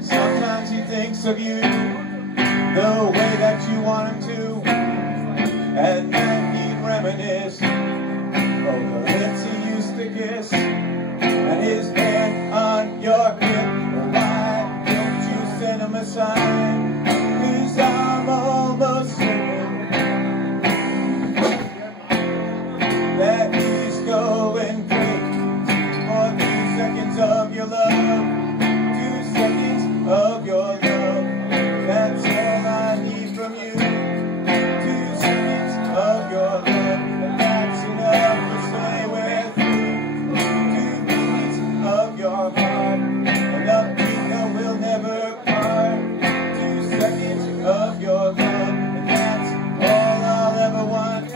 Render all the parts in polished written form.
Sometimes he thinks of you the way that you want him to, and then he'd reminisce of the lips he used to kiss, and his hand on your hip. Why don't you send him a sign? 'Cause I'm almost certain that he's going crazy for 2 seconds of your love. 2 seconds of your love. That's all I need from you. 2 seconds of your love, and that's enough to say we're through. 2 minutes of your heart, and the beat that will never part. 2 seconds of your love, and that's all I'll ever want.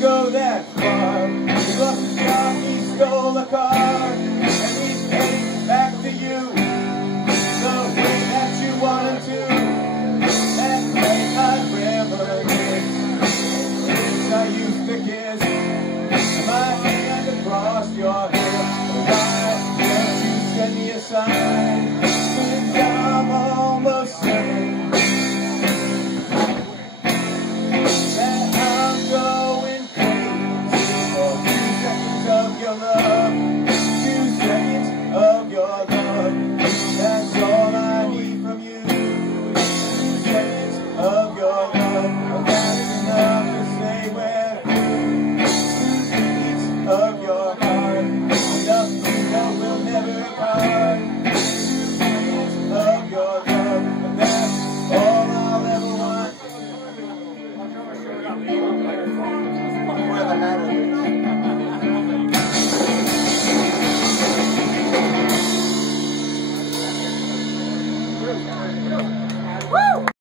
Go that far. He lost his job, he stole a car, and he's heading back to you the way that you want him to. That night I'd reminisce lips I used to kiss, my hand across your hip. Why don't you send me a sign? 'Cause I'm almost certain love. 2 seconds of your love, that's all I need from you. 2 seconds of your love, and that's enough to say we're through. 2 seconds of your heart, and nothing that will never part. 2 seconds of your love, and that's all I'll ever want.